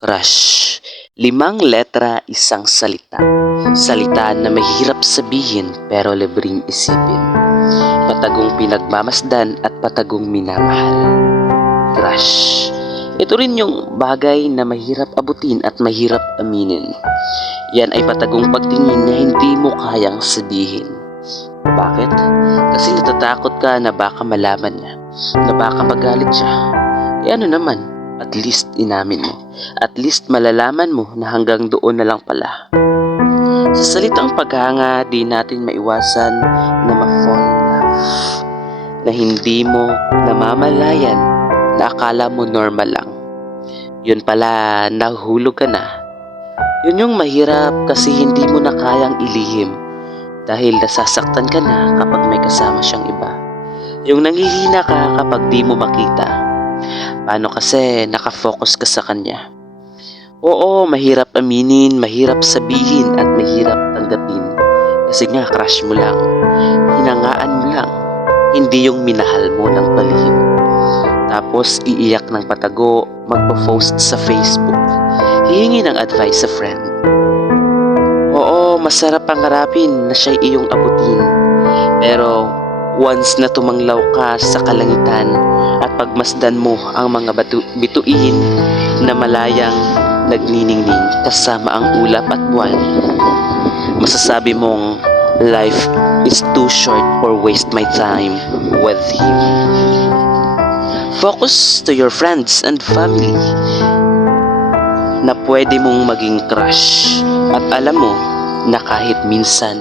Crush. 5 letra, isang salita. Salita na mahirap sabihin pero libreng isipin. Patagong pinagmamasdan at patagong minamahal. Crush. Ito rin yung bagay na mahirap abutin at mahirap aminin. Yan ay patagong pagtingin na hindi mo kayang sabihin. Bakit? Kasi natatakot ka na baka malaman niya, na baka magalit siya. Ano naman, at least inamin mo. At least malalaman mo na hanggang doon na lang pala. Sa salitang paghanga, di natin maiwasan na ma-fall in love. Na hindi mo namamalayan na akala mo normal lang. Yun pala, nahulog ka na. Yun yung mahirap kasi hindi mo na kayang ilihim. Dahil nasasaktan ka na kapag may kasama siyang iba. Yung nanghihina ka kapag di mo makita. Paano kasi nakafocus ka sa kanya? Oo, mahirap aminin, mahirap sabihin at mahirap tanggapin. Kasi nga crush mo lang, hinangaan mo lang, hindi yung minahal mo ng palihim. Tapos iiyak ng patago, magpo-post sa Facebook, hihingi ng advice sa friend. Oo, masarap pangarapin na siya'y iyong abutin. Pero once na tumanglaw ka sa kalangitan at pagmasdan mo ang mga bituin na malayang nagniningning kasama ang ulap at buwan, masasabi mong life is too short for waste my time with him. Focus to your friends and family na pwede mong maging crush at alam mo na kahit minsan